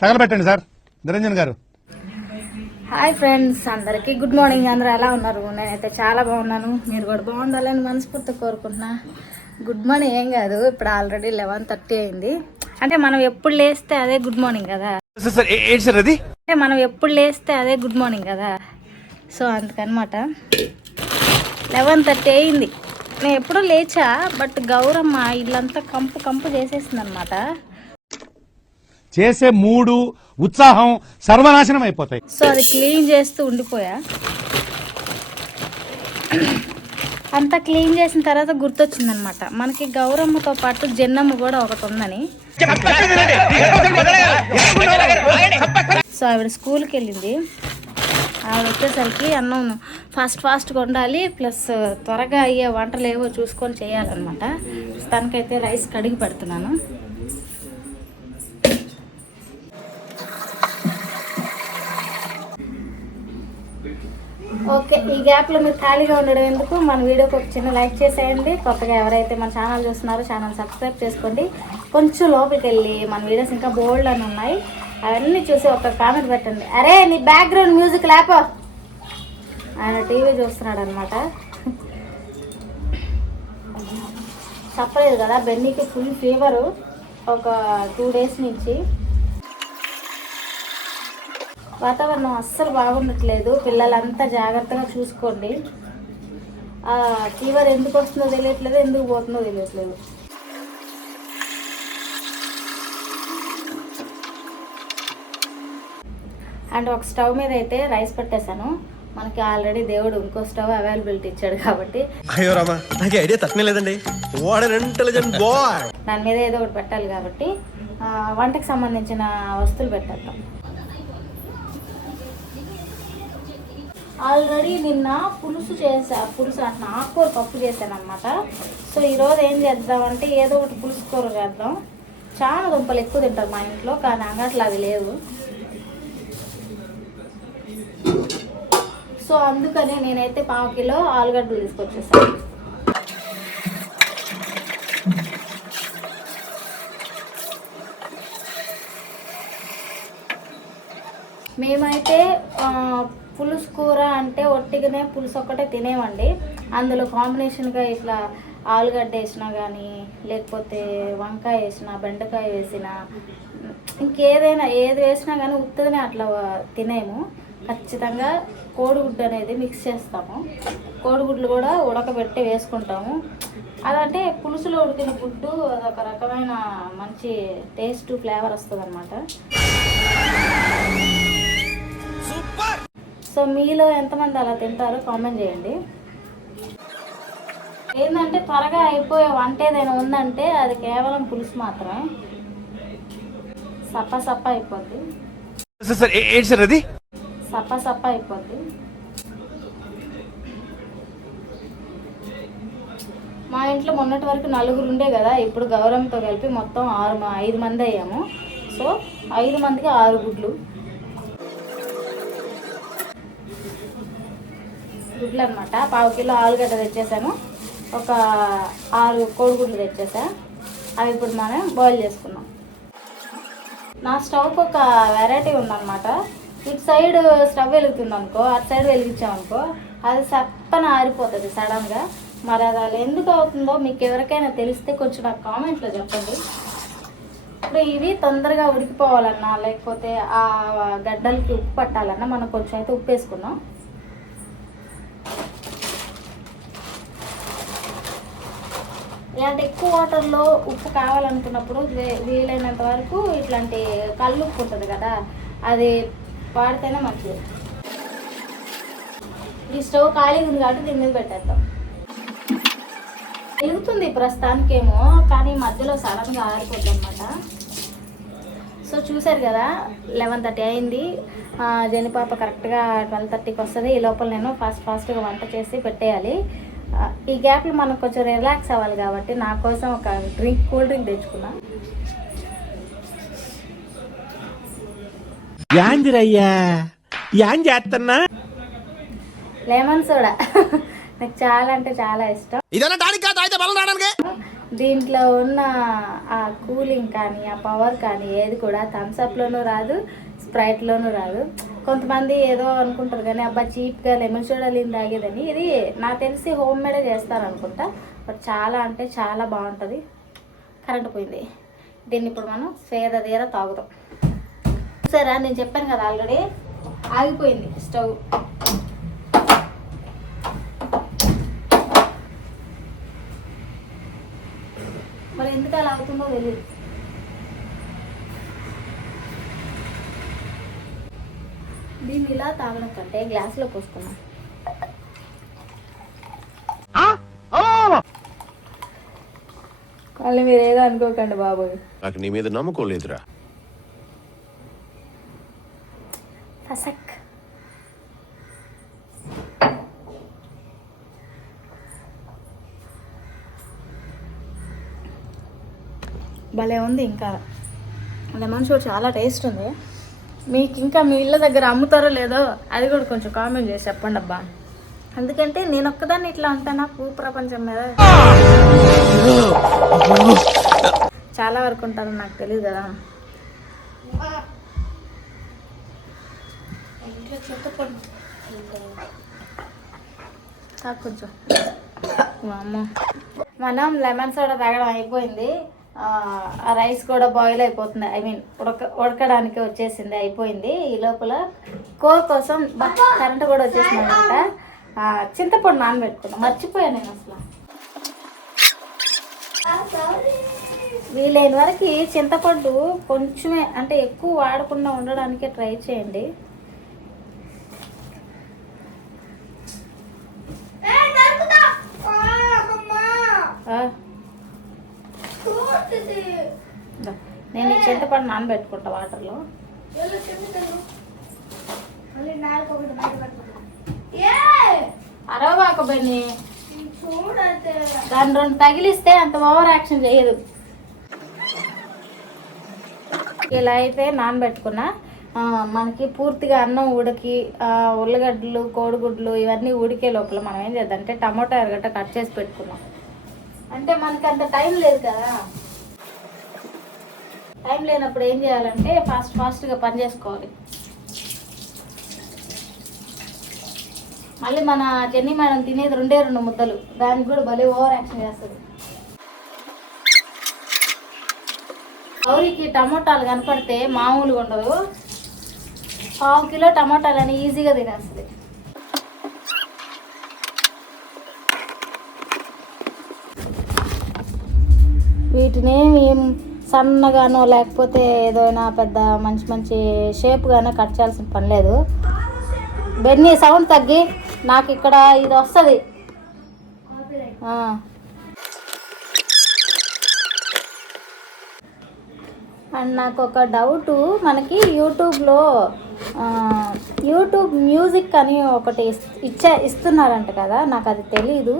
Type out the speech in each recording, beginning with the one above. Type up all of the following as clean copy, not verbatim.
తగలబెట్టండి sir Niranjan గారు. Hi friends, అందరికీ good morning. అందరూ ఎలా ఉన్నారు? నేనైతే చాలా బాగున్నాను. మీరు కూడా బాగుండాలని మనస్ఫూర్తిగా కోరుకుంటున్నా. గుడ్ మార్నింగ్ ఏం కాదు, ఇప్పుడు ఆల్రెడీ 11:30 అయింది. అంటే మనం ఎప్పుడు లేస్తే అదే గుడ్ మార్నింగ్ కదా. అంటే మనం ఎప్పుడు లేస్తే అదే గుడ్ మార్నింగ్ కదా. సో అందుకనమాట 11:30 అయింది. నేను ఎప్పుడూ లేచా, బట్ గౌరమ్మ ఇల్లంతా కంపు కంపు చేసేసింది అనమాట. చేసే మూడు ఉత్సాహం సర్వనాశనం అయిపోతాయి. సో అది క్లీన్ చేస్తూ ఉండిపోయా. అంతా క్లీన్ చేసిన తర్వాత గుర్తొచ్చిందనమాట, మనకి గౌరమ్మతో పాటు జన్నమ్మ కూడా ఒకటి ఉందని. సో ఆవిడ స్కూల్కి వెళ్ళింది. ఆవిడ వచ్చేసరికి అన్నం ఫాస్ట్గా వండాలి, ప్లస్ త్వరగా అయ్యే వంటలు ఏవో చూసుకొని చేయాలన్నమాట. తనకైతే రైస్ కడిగి పెడుతున్నాను. ఓకే, ఈ గ్యాప్లో మీరు ఖాళీగా ఉండడం ఎందుకు, మన వీడియోకి ఒక చిన్న లైక్ చేసేయండి. కొత్తగా ఎవరైతే మన ఛానల్ చూస్తున్నారో ఛానల్ సబ్స్క్రైబ్ చేసుకోండి. కొంచెం లోపలికి వెళ్ళి మన వీడియోస్ ఇంకా బోల్డ్ అని ఉన్నాయి, అవన్నీ చూసి ఒక కామెంట్ పెట్టండి. అరే నీ బ్యాక్గ్రౌండ్ మ్యూజిక్ లేపో. ఆయన టీవీ చూస్తున్నాడు అనమాట. చెప్పలేదు కదా, బెన్నీకి ఫుల్ ఫీవరు ఒక 2 days నుంచి. వాతావరణం అస్సలు బాగుండట్లేదు. పిల్లలంతా జాగ్రత్తగా చూసుకోండి. ఫీవర్ ఎందుకు వస్తుందో తెలియట్లేదు, ఎందుకు పోతుందో తెలియట్లేదు. అండ్ ఒక స్టవ్ మీద అయితే రైస్ పెట్టేశాను. మనకి ఆల్రెడీ దేవుడు ఇంకో స్టవ్ అవైలబిలిటీ ఇచ్చాడు కాబట్టి దాని మీద ఏదో ఒకటి పెట్టాలి కాబట్టి వంటకి సంబంధించిన వస్తువులు పెట్టేద్దాం. ఆల్రెడీ నిన్న పులుసు అంటే ఆకుకూర పప్పు చేశాను అనమాట. సో ఈరోజు ఏం చేద్దామంటే ఏదో ఒకటి పులుసు కూర చేద్దాం. చాలా దుంపలు ఎక్కువ తింటారు మా ఇంట్లో, కానీ అంగట్లో అవి లేవు. సో అందుకని నేనైతే 1/2 కిలో ఆలుగడ్డలు తీసుకొచ్చేసాను. మేమైతే పులుసు కూర అంటే ఒట్టిగానే పులుసు ఒక్కటే తినేవండి. అందులో కాంబినేషన్గా ఇట్లా ఆలుగడ్డ వేసినా కానీ, లేకపోతే వంకాయ వేసినా, బెండకాయ వేసినా, ఇంకేదైనా ఏది వేసినా కానీ ఉత్తగానే అట్లా తినేము. ఖచ్చితంగా కోడిగుడ్డు అనేది మిక్స్ చేస్తాము. కోడిగుడ్లు కూడా ఉడకబెట్టి వేసుకుంటాము. అదంటే పులుసులో ఉడికిన గుడ్డు అదొక రకమైన మంచి టేస్ట్ ఫ్లేవర్ వస్తుంది అన్నమాట. సో మీలో ఎంతమంది అలా తింటారో కామెంట్ చేయండి. ఏంటంటే త్వరగా అయిపోయే వంట ఏదైనా ఉందంటే అది కేవలం పులుసు మాత్రమే. సప్ప అయిపోద్ది. సప్ప అయిపోద్ది. మా ఇంట్లో మొన్నటి వరకు 4 ఉండే కదా, ఇప్పుడు గౌరవంతో కలిపి మొత్తం 5 మంది అయ్యాము. సో 5 మందికి 6 గుడ్లు అనమాట. 1/2 కిలో ఆలుగడ్డ తెచ్చేసాను, ఒక 6 కోడిగుడ్లు తెచ్చేసా. అవి ఇప్పుడు మనం బాయిల్ చేసుకున్నాం. నా స్టవ్కి ఒక వెరైటీ ఉందన్నమాట. ఇటు సైడ్ స్టవ్ వెలుగుతుంది అనుకో, అటు సైడ్ వెలిగించామనుకో అది సప్పన ఆరిపోతుంది సడన్గా. మరి అది ఎందుకు అవుతుందో మీకు ఎవరికైనా తెలిస్తే కొంచెం నాకు కామెంట్లో చెప్పండి. ఇప్పుడు ఇవి తొందరగా ఉడికిపోవాలన్నా, లేకపోతే ఆ గడ్డలకి ఉప్పు పట్టాలన్నా మనం కొంచెం అయితే ఉప్పు వేసుకున్నాం. ఇలాంటి ఎక్కువ వాటర్లో ఉప్పు కావాలనుకున్నప్పుడు వీలైనంత వరకు ఇట్లాంటి కళ్ళు ఉప్పు ఉంటుంది కదా, అది వాడితేనే మంచిది. ఈ స్టవ్ ఖాళీగా ఉంది కాబట్టి దీని మీద పెట్టేద్దాం. వెలుగుతుంది ప్రస్తుతానికేమో, కానీ మధ్యలో సడన్గా ఆరిపోద్ది అనమాట. సో చూసారు కదా, 11:30 అయింది. జనిపాప కరెక్ట్గా 12:30కి వస్తుంది. ఈ లోపల నేను ఫాస్ట్గా వంట చేసి పెట్టేయాలి. ఈ గ్యాప్లో మనం కొంచెం రిలాక్స్ అవ్వాలి కాబట్టి నా కోసం ఒక కూల్ డ్రింక్ తెచ్చుకున్నా. లెమన్ సోడా నాకు చాలా అంటే చాలా ఇష్టం. దీంట్లో ఉన్న ఆ కూలింగ్ కానీ ఆ పవర్ కానీ ఏది కూడా థమ్స్అప్లోనూ రాదు, స్ప్రైట్లోనూ రాదు. కొంతమంది ఏదో అనుకుంటారు కానీ అబ్బా చీప్గా లెమన్ సోడా నీళ్ళు తాగేదని. ఇది నాకు తెలిసి హోమ్ మేడే చేస్తారనుకుంటా. బట్ చాలా అంటే చాలా బాగుంటుంది. కరెంట్ పోయింది. దీన్ని ఇప్పుడు మనం సేద తాగుతాం. సరే నేను చెప్పాను కదా ఆల్రెడీ ఆగిపోయింది స్టవ్. మరి ఎందుకు అలా అవుతుందో తెలియదు. దీన్ని ఇలా తాగడం కంటే గ్లాసులో పోసుకున్నాం. మళ్ళీ మీరు ఏదో అనుకోకండి బాబోయ్. నాకు నీ మీద నమ్మకం లేదురా. ఫసక్ భలే ఉంది. ఇంకా లెమన్ షో చాలా టేస్ట్ ఉంది. మీకు ఇంకా మీ ఇళ్ళ దగ్గర అమ్ముతారో లేదో అది కూడా కొంచెం కామెంట్ చేసి చెప్పండి అబ్బా. ఎందుకంటే నేను ఒక్కదాన్ని ఇట్లా ఉంటాను ప్రపంచం మీద. చాలా వరకు ఉంటారు నాకు తెలియదు కదా. కొంచెం మనం లెమన్ సోడా తాగడం అయిపోయింది. ఆ రైస్ కూడా బాయిల్ అయిపోతుంది. ఐ మీన్ ఉడకడానికి వచ్చేసింది, అయిపోయింది. ఈ లోపల కూర కోసం కరెంట్ కూడా వచ్చేసింది అనమాట. చింతపండు నానబెట్టుకున్నాం, మర్చిపోయాను నేను అసలు. వీలైన వరకు చింతపండు కొంచెమే, అంటే ఎక్కువ వాడకుండా ఉండడానికే ట్రై చేయండి. నేను ఈ చింతపండు నానబెట్టుకుంటా వాటర్లో. అరవబాకు బెన్ని, దాన్ని 2 తగిలిస్తే అంత ఓవర్ యాక్షన్ చేయదు. ఇలా అయితే నానబెట్టుకున్నా. మనకి పూర్తిగా అన్నం ఉడికి ఉల్లగడ్డలు కోడిగుడ్లు ఇవన్నీ ఉడికే లోపల మనం ఏం చేద్దాం అంటే టమాటా ఎరగడ్డ కట్ చేసి పెట్టుకున్నాం. అంటే మనకి అంత టైం లేదు కదా. టైం లేనప్పుడు ఏం చేయాలంటే ఫాస్ట్గా పని చేసుకోవాలి. మళ్ళీ మన జెన్నీ మేడం తినేది 2 ముద్దలు, దానికి కూడా భలే ఓవర్ యాక్షన్ చేస్తుంది. గౌరీకి టమోటాలు కనపడితే మామూలుగా ఉండదు. 1/2 కిలో టమోటాలని ఈజీగా తినేస్తుంది. వీటిని సన్నగానో లేకపోతే ఏదైనా పెద్ద మంచి షేప్గానో కట్ చేయాల్సిన పని లేదు. బెన్నీ సౌండ్ తగ్గి, నాకు ఇక్కడ ఇది వస్తుంది. అండ్ నాకు ఒక డౌటు, మనకి యూట్యూబ్లో యూట్యూబ్ మ్యూజిక్ అని ఒకటి ఇస్తున్నారంట కదా. నాకు అది తెలీదు,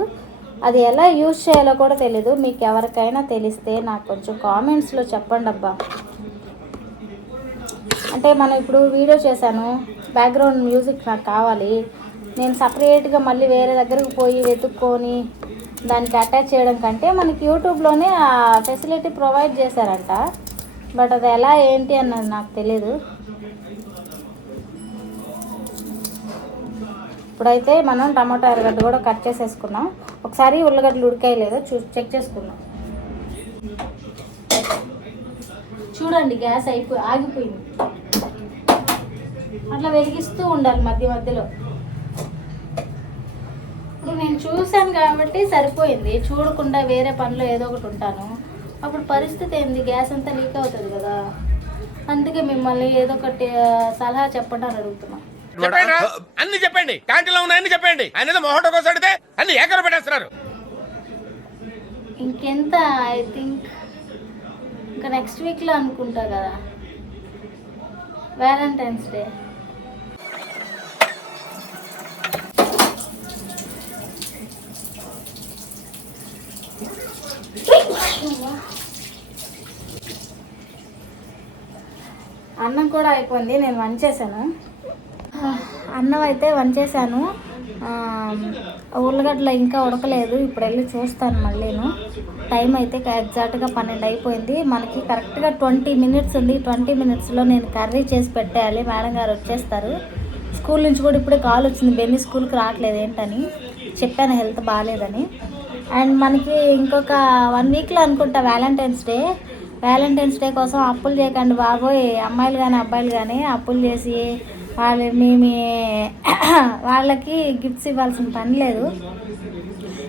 అది ఎలా యూజ్ చేయాలో కూడా తెలీదు. మీకు ఎవరికైనా తెలిస్తే నాకు కొంచెం కామెంట్స్లో చెప్పండి అబ్బా. అంటే మనం ఇప్పుడు వీడియో చేశాను, బ్యాక్గ్రౌండ్ మ్యూజిక్ నాకు కావాలి. నేను సపరేట్గా మళ్ళీ వేరే దగ్గరకు పోయి వెతుక్కొని దానికి అటాచ్ చేయడం కంటే మనకి యూట్యూబ్లోనే ఆ ఫెసిలిటీ ప్రొవైడ్ చేశారంట. బట్ అది ఎలా ఏంటి అన్నది నాకు తెలీదు. ఇప్పుడైతే మనం టమాటా ఎరగడ్డ కూడా కట్ చేసేసుకున్నాం. ఒకసారి ఉల్లగడ్డలు ఉడికాయి లేదో చెక్ చేసుకున్నాం. చూడండి గ్యాస్ ఆగిపోయింది. అట్లా వెలిగిస్తూ ఉండాలి మధ్య మధ్యలో. ఇప్పుడు నేను చూశాను కాబట్టి సరిపోయింది. చూడకుండా వేరే పనిలో ఏదో ఒకటి ఉంటాను, అప్పుడు పరిస్థితి ఏంది, గ్యాస్ అంతా లీక్ అవుతుంది కదా. అందుకే మిమ్మల్ని ఏదో ఒకటి సలహా చెప్పండి అని అడుగుతున్నా. అన్ని చెప్పండి, క్యాంటీన్లో ఉన్నాయని చెప్పండి. ఆయన మొహటో కోసం అడిగితే అన్ని ఏకర పెట్టేస్తున్నారు. ఇంకెంత, ఐ థింక్ ఇంకా నెక్స్ట్ వీక్లో అనుకుంటా కదా, వ్యాలంటైన్స్ డే. అన్నం కూడా అయిపోయింది, నేను వంచేసాను. అన్నం అయితే వంచేసాను. ఉల్లగడ్డలు ఇంకా ఉడకలేదు, ఇప్పుడు వెళ్ళి చూస్తాను మళ్ళీను. టైం అయితే ఎగ్జాక్ట్గా 12 అయిపోయింది. మనకి కరెక్ట్గా 20 మినిట్స్ ఉంది. 20 మినిట్స్లో నేను కర్రీ చేసి పెట్టేయాలి. మేడం గారు వచ్చేస్తారు. స్కూల్ నుంచి కూడా ఇప్పుడే కాల్ వచ్చింది, బెన్నీ స్కూల్కి రావట్లేదు ఏంటని చెప్పాను, హెల్త్ బాగాలేదని. అండ్ మనకి ఇంకొక 1 వీక్లో అనుకుంటా వ్యాలంటైన్స్ డే కోసం అప్పులు చేయకండి బాబోయ్. అమ్మాయిలు కానీ అబ్బాయిలు కానీ అప్పులు చేసి వాళ్ళకి గిఫ్ట్స్ ఇవ్వాల్సిన పని లేదు.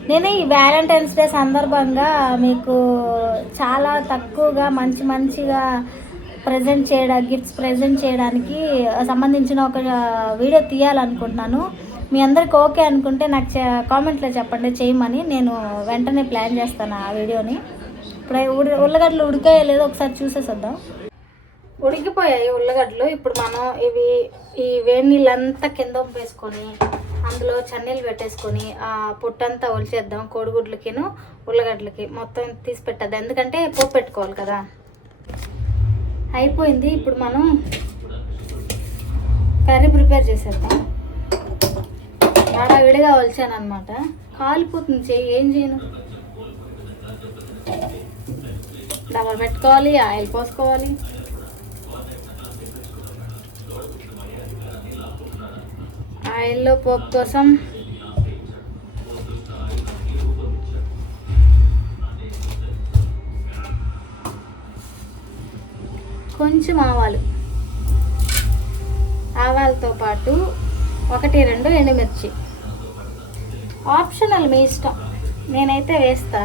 నేను ఈ వ్యాలంటైన్స్ డే సందర్భంగా మీకు చాలా తక్కువగా మంచిగా గిఫ్ట్స్ ప్రజెంట్ చేయడానికి సంబంధించిన ఒక వీడియో తీయాలనుకుంటున్నాను. మీ అందరికి ఓకే అనుకుంటే నాకు కామెంట్లో చెప్పండి చేయమని, నేను వెంటనే ప్లాన్ చేస్తాను ఆ వీడియోని. ఇప్పుడు ఉల్లగడ్డలు ఉడికాయో లేదో ఒకసారి చూసేసొద్దాం. ఉడికిపోయాయి ఉల్లగడ్డలు. ఇప్పుడు మనం ఈ వేడి నీళ్ళంతా కింద వేసుకొని అందులో చన్నీళ్ళు పెట్టేసుకొని ఆ పొట్టంతా ఒలిచేద్దాం. కోడిగుడ్లకిను ఉల్లగడ్డలకి మొత్తం తీసి పెట్టద్దాం, ఎందుకంటే పోపు పెట్టుకోవాలి కదా. అయిపోయింది. ఇప్పుడు మనం కర్రీ ప్రిపేర్ చేసేద్దాం. విడిగా ఒలిచాను అనమాట, కాలిపోతుంది ఏం చేయను. డబల్ పెట్టుకోవాలి, ఆయిల్ పోసుకోవాలి. ఆయిల్లో పోపు కోసం కొంచెం ఆవాలతో పాటు 1-2 ఎండుమిర్చి. ఆప్షనల్, మీ ఇష్టం. నేనైతే వేస్తా.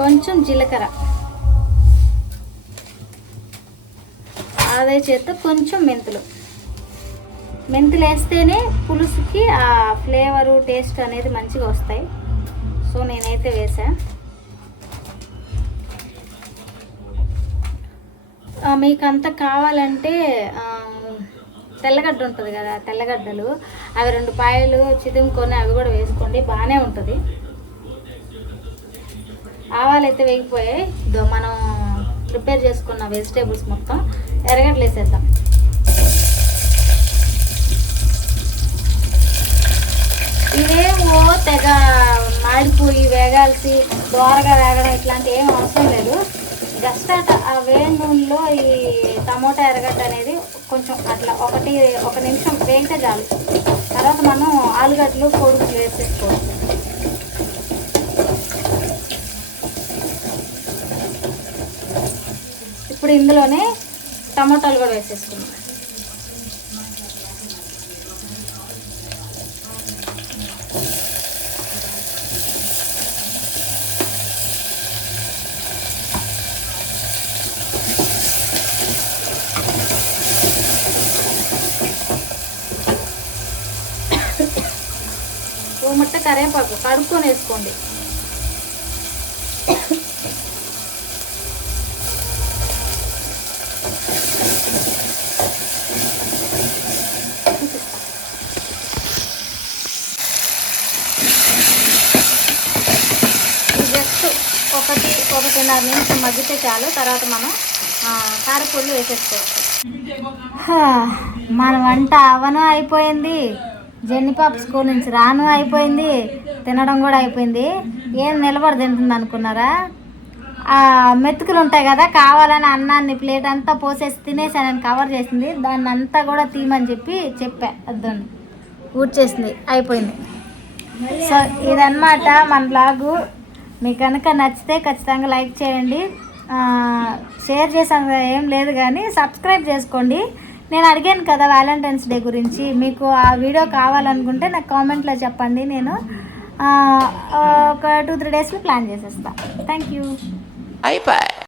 కొంచెం జీలకర్ర, అదే చేత కొంచెం మెంతులు వేస్తేనే పులుసుకి ఆ ఫ్లేవరు టేస్ట్ అనేది మంచిగా వస్తాయి. సో నేనైతే వేసా. మీకు అంత కావాలంటే తెల్లగడ్డ ఉంటుంది కదా, తెల్లగడ్డలు అవి 2 పాయలు చిదుముకొని అవి కూడా వేసుకోండి, బాగానే ఉంటుంది. ఆవాలు అయితే వేగిపోయాయి. మనం ప్రిపేర్ చేసుకున్న వెజిటేబుల్స్ మొత్తం ఎర్రగడ్డలు వేసేద్దాం. ఇవేమో తెగ మాడిపోయి వేగాల్సి దోరగా వేగడం ఇట్లాంటి ఏం అవసరం లేదు. జస్ట్ ఆ వేడి నూనెలో ఈ టమోటా ఎర్రగడ్డ అనేది కొంచెం అట్లా 1 నిమిషం వేగితే చాలు. తర్వాత మనం ఆలుగడ్డలు కోడిగుడ్లు వేసేసుకోవచ్చు. ఇప్పుడు ఇందులోనే టమోటాలు కూడా వేసేసుకున్నాం. ముట్ట కరివేపాకు కడుక్కొని వేసుకోండి. జస్ట్ 1-1.5 నిమిషం మగ్గితే చాలు. తర్వాత మనం కారపొడులు వేసేసుకోవచ్చు. మన వంట అవను అయిపోయింది, జెన్నిపాప స్కూల్ నుంచి రాను అయిపోయింది, తినడం కూడా అయిపోయింది. ఏం నిలబడి తింటుంది అనుకున్నారా? మెతుకులు ఉంటాయి కదా, కావాలని అన్నాన్ని ప్లేట్ అంతా పోసేసి తినేసానని కవర్ చేసింది. దాన్ని అంతా కూడా తీయమని చెప్పా, అద్దండి ఊడ్చేసింది, అయిపోయింది. సో ఇదన్నమాట మన బ్లాగు. మీకు కనుక నచ్చితే ఖచ్చితంగా లైక్ చేయండి, షేర్ చేసాను ఏం లేదు కానీ సబ్స్క్రైబ్ చేసుకోండి. నేను అడిగాను కదా వ్యాలంటైన్స్ డే గురించి, మీకు ఆ వీడియో కావాలనుకుంటే నాకు కామెంట్లో చెప్పండి. నేను ఒక 2-3 డేస్లో ప్లాన్ చేసేస్తాను. Thank you.